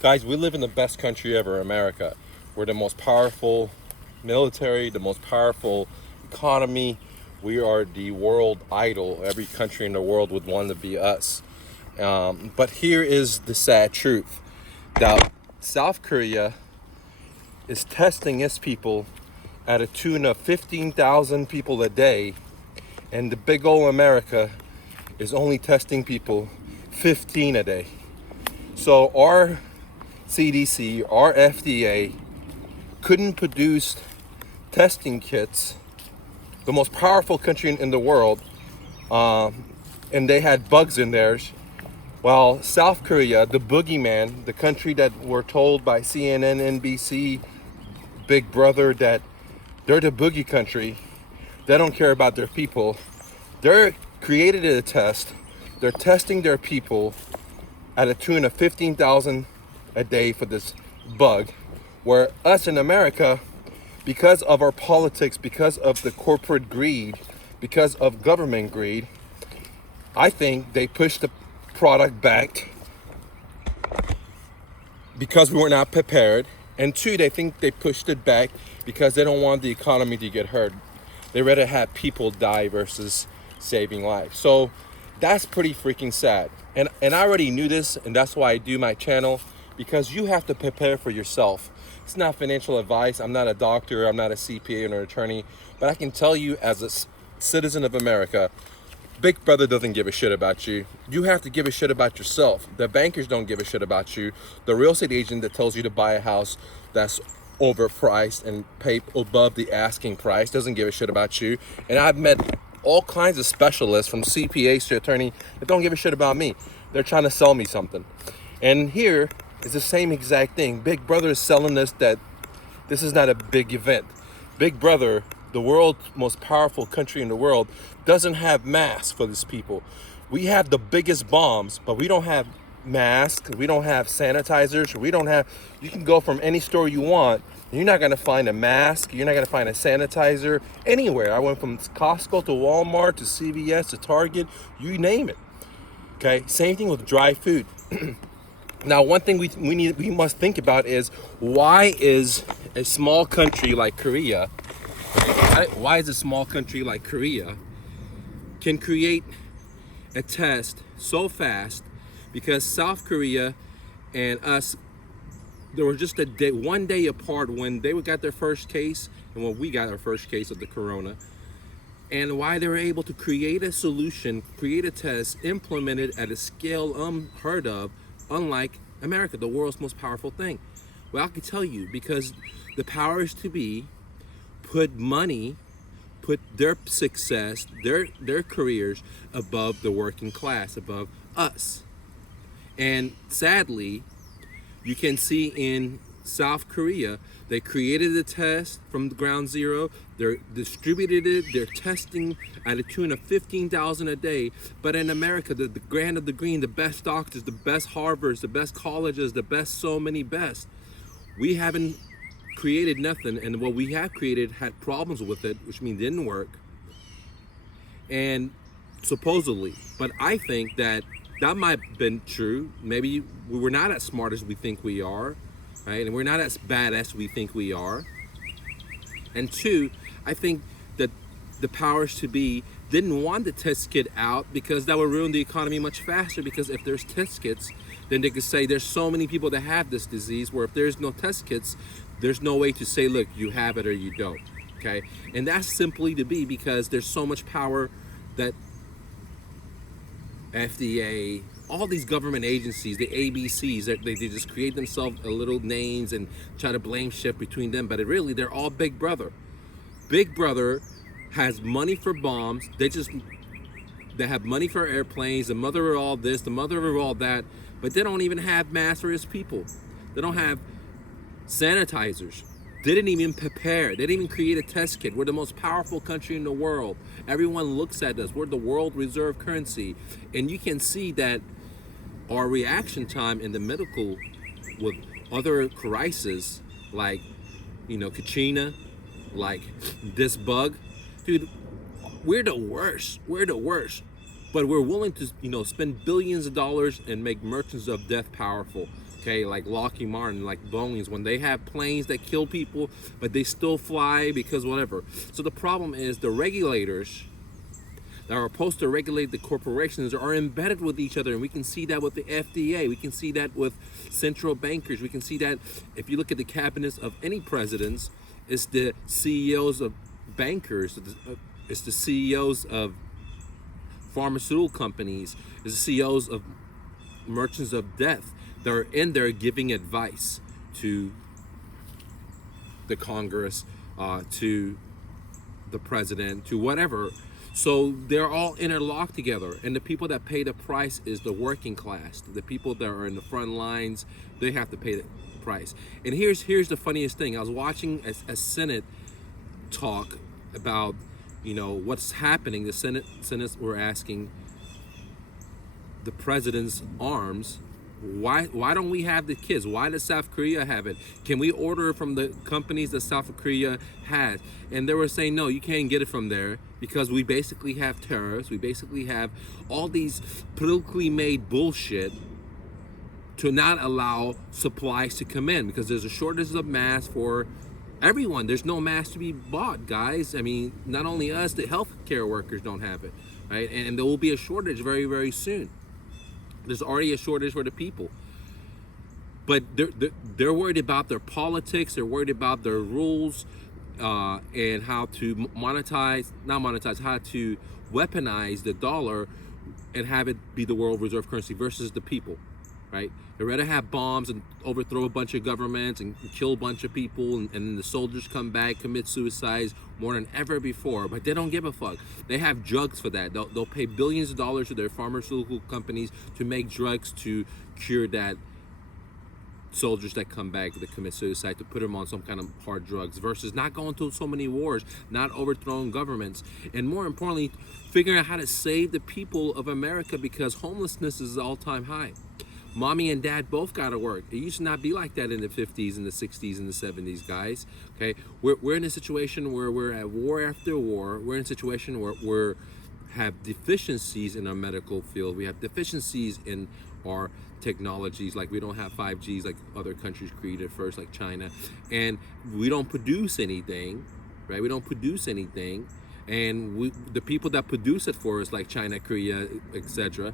Guys, we live in the best country ever, America. We're the most powerful military, the most powerful economy. We are the world idol. Every country in the world would want to be us. But here is the sad truth that South Korea is testing its people at a tune of 15,000 people a day, and the big old America is only testing people 15 a day. So our CDC, our FDA couldn't produce testing kits, the most powerful country in the world, and they had bugs in theirs. While South Korea, the boogeyman, the country that we're told by CNN, NBC, Big Brother that they're the boogie country, they don't care about their people. They're created a test. They're testing their people at a tune of 15,000 a day for this bug, where us in America, because of our politics, because of the corporate greed, because of government greed, I think they pushed the product back because we were not prepared. And two, they think they pushed it back because they don't want the economy to get hurt. They rather have people die versus saving lives. So that's pretty freaking sad. And I already knew this, and that's why I do my channel, because you have to prepare for yourself. It's not financial advice. I'm not a doctor. I'm not a CPA or an attorney. But I can tell you as a citizen of America, Big Brother doesn't give a shit about you. You have to give a shit about yourself. The bankers don't give a shit about you. The real estate agent that tells you to buy a house that's overpriced and pay above the asking price doesn't give a shit about you. And I've met all kinds of specialists, from CPAs to attorney, that don't give a shit about me. They're trying to sell me something. And here is the same exact thing. Big Brother is selling us that this is not a big event. Big Brother, the world's most powerful country in the world, doesn't have masks for these people. We have the biggest bombs, but we don't have masks. We don't have sanitizers. You can go from any store you want, and you're not gonna find a mask. You're not gonna find a sanitizer anywhere. I went from Costco to Walmart to CVS to Target, you name it. Okay, same thing with dry food. Now, one thing we must think about is, why is a small country like Korea, why is a small country like Korea can create a test so fast? Because South Korea and us, there was just one day apart when they got their first case and when we got our first case of the corona. And why they were able to create a solution, create a test, implement it at a scale unheard of, unlike America, the world's most powerful thing. Well, I can tell you, because the powers to be put their success, their careers above the working class, above us. And sadly, you can see in South Korea, they created a test from the ground zero. They're distributed it. They're testing at a tune of 15,000 a day. But in America, the grand of the green, the best doctors, the best Harvards, the best colleges, the best so many best. We haven't created nothing, and what we have created had problems with it, which means didn't work. And supposedly, but I think that might have been true. Maybe we were not as smart as we think we are, right? And we're not as bad as we think we are. And two, I think that the powers to be didn't want the test kit out because that would ruin the economy much faster. Because if there's test kits, then they could say there's so many people that have this disease, where if there's no test kits, there's no way to say, look, you have it or you don't, okay? And that's simply to be because there's so much power that FDA, all these government agencies, the ABCs, they just create themselves a little names and try to blame shift between them, but really they're all Big Brother. Big Brother has money for bombs. They have money for airplanes, the mother of all this, the mother of all that, but they don't even have masks for his people. They don't have sanitizers. They didn't even prepare. They didn't even create a test kit. We're the most powerful country in the world. Everyone looks at us. We're the world reserve currency. And you can see that our reaction time in the medical with other crises, like, Katrina, like this bug, dude, we're the worst. We're the worst. But we're willing to, spend billions of dollars and make merchants of death powerful. Okay, like Lockheed Martin, like Boeing's, when they have planes that kill people, but they still fly because whatever. So the problem is the regulators that are supposed to regulate the corporations are embedded with each other, and we can see that with the FDA. We can see that with central bankers. We can see that if you look at the cabinets of any presidents, it's the CEOs of bankers, it's the CEOs of pharmaceutical companies, it's the CEOs of merchants of death that are in there giving advice to the Congress, to the president, to whatever. So they're all interlocked together, and the people that pay the price is the working class. The people that are in the front lines, they have to pay the price. And here's the funniest thing. I was watching a Senate talk about, what's happening. The Senate were asking the president's arms, why don't we have the kids? Why does South Korea have it? Can we order from the companies that South Korea has? And they were saying, no, you can't get it from there because we basically have tariffs. We basically have all these politically made bullshit to not allow supplies to come in because there's a shortage of masks for everyone. There's no masks to be bought, guys. I mean, not only us, the healthcare workers don't have it, right? And there will be a shortage very, very soon. There's already a shortage for the people. But they're worried about their politics. They're worried about their rules and how to how to weaponize the dollar and have it be the world reserve currency versus the people, right? They'd rather have bombs and overthrow a bunch of governments and kill a bunch of people, and then the soldiers come back, commit suicides more than ever before, but they don't give a fuck. They have drugs for that. They'll pay billions of dollars to their pharmaceutical companies to make drugs to cure that soldiers that come back that commit suicide, to put them on some kind of hard drugs, versus not going to so many wars, not overthrowing governments, and more importantly, figuring out how to save the people of America, because homelessness is all-time high. Mommy and dad both got to work. It used to not be like that in the 50s and the 60s and the 70s, guys. Okay, we're in a situation where we're at war after war. We're in a situation where we have deficiencies in our medical field. We have deficiencies in our technologies, like we don't have 5Gs like other countries created first, like China, and we don't produce anything, right? We don't produce anything, and the people that produce it for us, like China, Korea, etc.,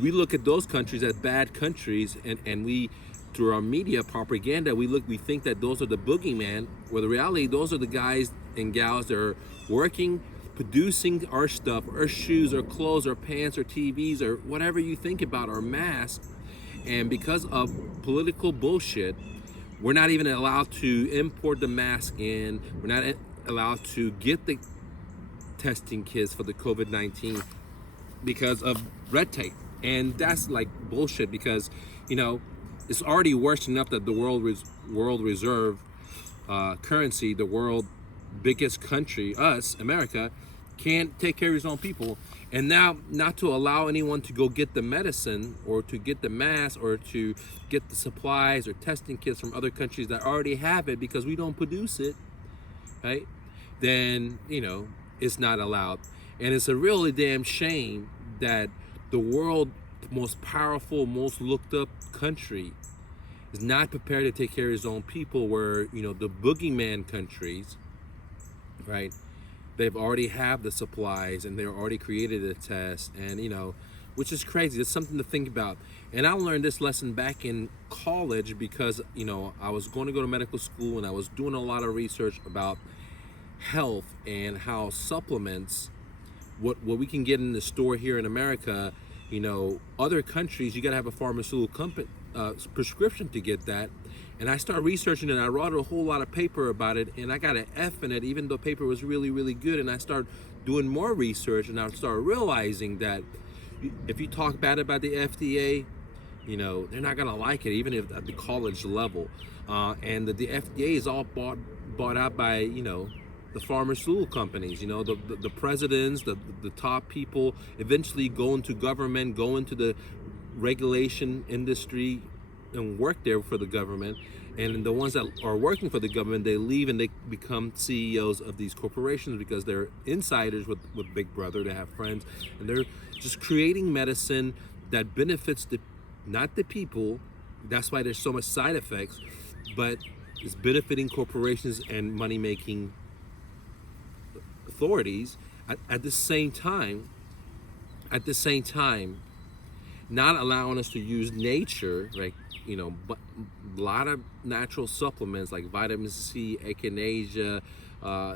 we look at those countries as bad countries, and we, through our media propaganda, we think that those are the boogeyman, where the reality, those are the guys and gals that are working, producing our stuff, our shoes, our clothes, our pants, our TVs, or whatever you think about, our masks. And because of political bullshit, we're not even allowed to import the mask in. We're not allowed to get the testing kits for the COVID-19 because of red tape. And that's like bullshit, because it's already worse enough that the world reserve currency, the world biggest country, us, America, can't take care of his own people. And now not to allow anyone to go get the medicine or to get the mask or to get the supplies or testing kits from other countries that already have it because we don't produce it, right? Then it's not allowed. And it's a really damn shame that the world most powerful, most looked up country is not prepared to take care of his own people, where the boogeyman countries, right, they've already have the supplies and they're already created a test, and which is crazy. It's something to think about. And I learned this lesson back in college because I was going to go to medical school, and I was doing a lot of research about health and how supplements, what we can get in the store here in America, other countries, you got to have a pharmaceutical company prescription to get that. And I started researching it, and I wrote a whole lot of paper about it, and I got an F in it, even though paper was really, really good. And I started doing more research, and I started realizing that if you talk bad about the FDA, they're not gonna like it, even if at the college level. And the FDA is all bought out by the pharmaceutical companies, the presidents, the top people eventually go into government, go into the regulation industry and work there for the government. And the ones that are working for the government, they leave and they become CEOs of these corporations because they're insiders with Big Brother. They have friends, and they're just creating medicine that benefits not the people, That's why there's so much side effects, but it's benefiting corporations and money-making authorities at the same time. At the same time, not allowing us to use nature, right? But a lot of natural supplements like vitamin C, echinacea,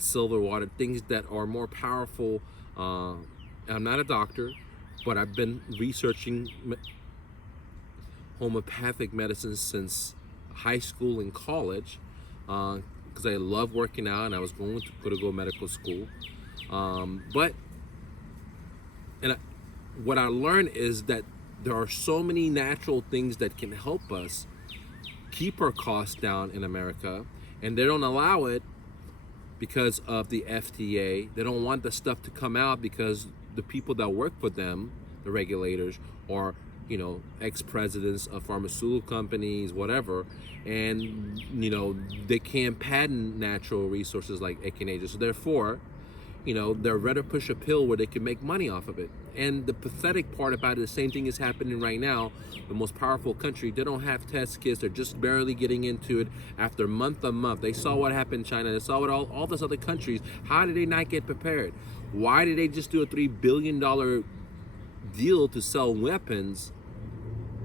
silver water, things that are more powerful. I'm not a doctor, but I've been researching homeopathic medicine since high school and college, because I love working out and I was going to go medical school. What I learned is that there are so many natural things that can help us keep our costs down in America, and they don't allow it because of the FDA. They don't want the stuff to come out because the people that work for them, the regulators, are ex-presidents of pharmaceutical companies, whatever, and they can't patent natural resources like echinacea. So therefore, they'd rather push a pill where they can make money off of it. And the pathetic part about it, the same thing is happening right now. The most powerful country, they don't have test kits. They're just barely getting into it after month on month. They saw what happened in China. They saw what all those other countries. How did they not get prepared? Why did they just do a $3 billion deal to sell weapons,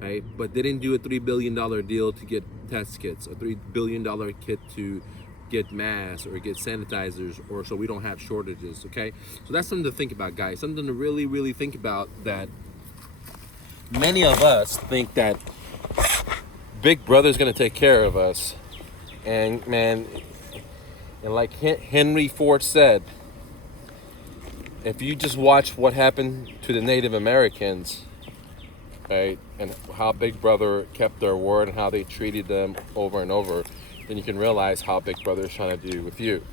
right? But they didn't do a $3 billion deal to get test kits, a $3 billion kit to get masks or get sanitizers, or so we don't have shortages. Okay, so that's something to think about, guys. Something to really, really think about. That many of us think that Big Brother's gonna take care of us, and man, and like Henry Ford said, if you just watch what happened to the Native Americans, right, and how Big Brother kept their word and how they treated them over and over, then you can realize how Big Brother is trying to do with you.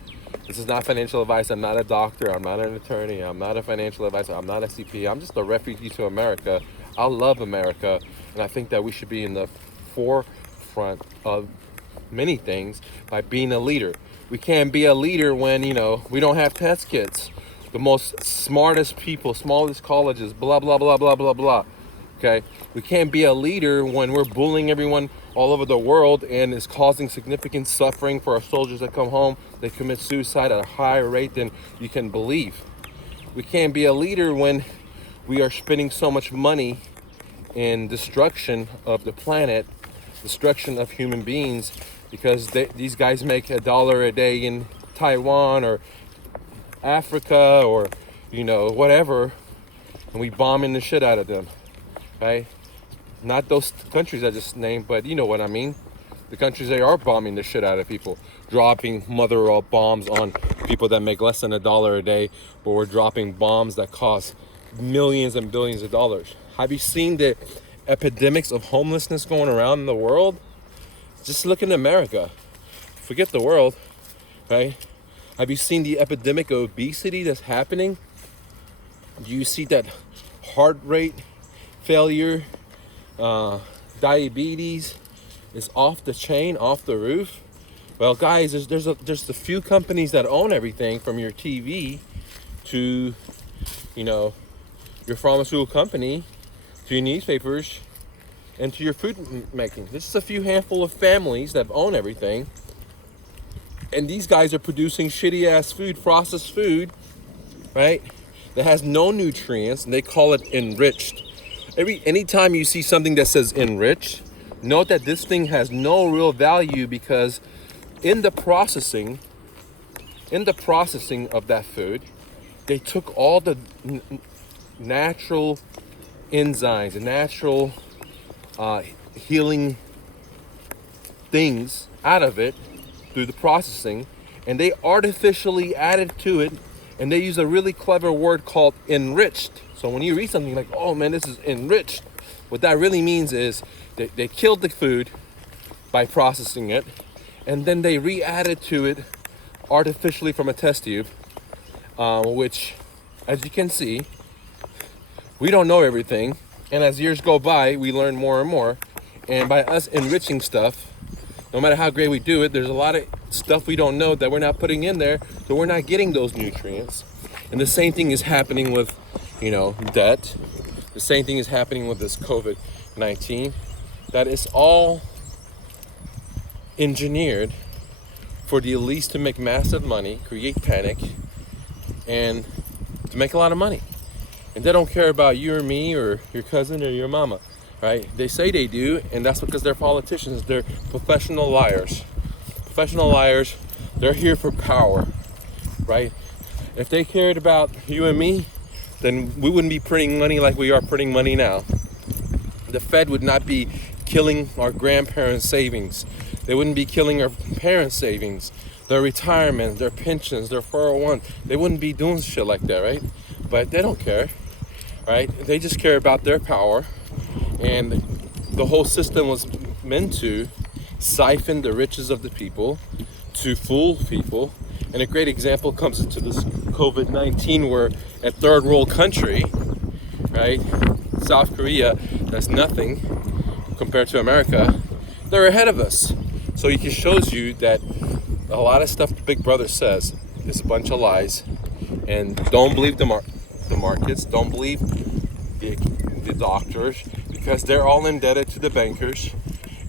This is not financial advice. I'm not a doctor. I'm not an attorney. I'm not a financial advisor. I'm not a CPA. I'm just a refugee to America. I love America, and I think that we should be in the forefront of many things by being a leader. We can't be a leader when, we don't have test kits. The most smartest people, smallest colleges, blah, blah, blah, blah, blah, blah. Okay? We can't be a leader when we're bullying everyone all over the world and is causing significant suffering for our soldiers that come home. They commit suicide at a higher rate than you can believe. We can't be a leader when we are spending so much money in destruction of the planet, destruction of human beings, because these guys make $1 a day in Taiwan or Africa or, whatever, and we bombing the shit out of them, right? Not those countries I just named, but you know what I mean. The countries they are bombing the shit out of people, dropping mother of bombs on people that make less than $1 a day, but we're dropping bombs that cost millions and billions of dollars. Have you seen the epidemics of homelessness going around in the world? Just look in America. Forget the world, right? Have you seen the epidemic of obesity that's happening? Do you see that heart rate failure, diabetes is off the chain, off the roof? Well, guys, there's a few companies that own everything from your TV to, your pharmaceutical company, to your newspapers, and to your food making. This is a few handful of families that own everything. And these guys are producing shitty ass food, processed food, right? That has no nutrients, and they call it enriched. Anytime you see something that says enriched, note that this thing has no real value, because in the processing of that food, they took all the natural enzymes and natural healing things out of it through the processing, and they artificially added to it, and they use a really clever word called enriched. So when you read something like, oh man, this is enriched, what that really means is they killed the food by processing it, and then they re-added to it artificially from a test tube, which, as you can see, we don't know everything, and as years go by, we learn more and more. And by us enriching stuff, no matter how great we do it, there's a lot of stuff we don't know that we're not putting in there, so we're not getting those nutrients. And the same thing is happening with, debt. The same thing is happening with this COVID-19. that is all engineered for the elites to make massive money, create panic, and to make a lot of money. And they don't care about you or me or your cousin or your mama, right? They say they do, and that's because they're politicians. They're professional liars. Professional liars, they're here for power, right? If they cared about you and me, then we wouldn't be printing money like we are printing money now. The Fed would not be killing our grandparents' savings. They wouldn't be killing our parents' savings, their retirement, their pensions, their 401. They wouldn't be doing shit like that, right? But they don't care, right? They just care about their power. And the whole system was meant to siphon the riches of the people, to fool people. And a great example comes into this COVID-19, where a third world country, right, South Korea, that's nothing compared to America, they're ahead of us. So it just shows you that a lot of stuff Big Brother says is a bunch of lies. And don't believe the markets, don't believe the doctors, because they're all indebted to the bankers,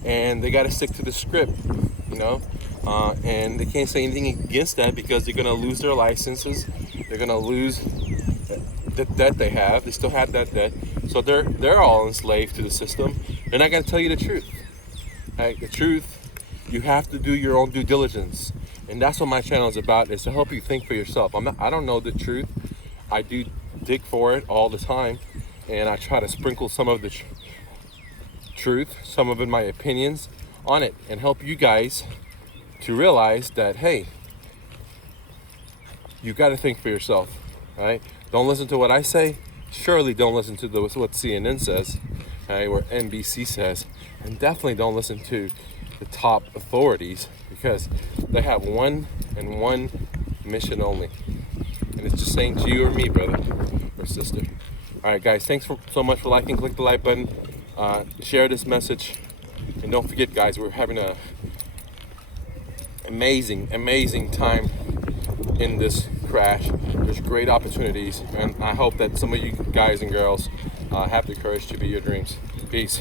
and they got to stick to the script, you know. And they can't say anything against that, because they're gonna lose their licenses, they're gonna lose the debt they have. They still have that debt, so they're all enslaved to the system. They're not gonna tell you the truth. Right? The truth, you have to do your own due diligence, and that's what my channel is about, is to help you think for yourself. I don't know the truth. I do dig for it all the time, and I try to sprinkle some of the truth, some of it my opinions on it, and help you guys to realize that, hey, you got to think for yourself, right? Don't listen to what I say. Surely don't listen to what CNN says, right, or NBC says, and definitely don't listen to the top authorities, because they have one mission only, and it's just saying to you or me, brother or sister. All right, guys, thanks so much for liking. Click the like button, share this message, and don't forget, guys, we're having a amazing time in this crash. There's great opportunities, and I hope that some of you guys and girls have the courage to be your dreams. Peace.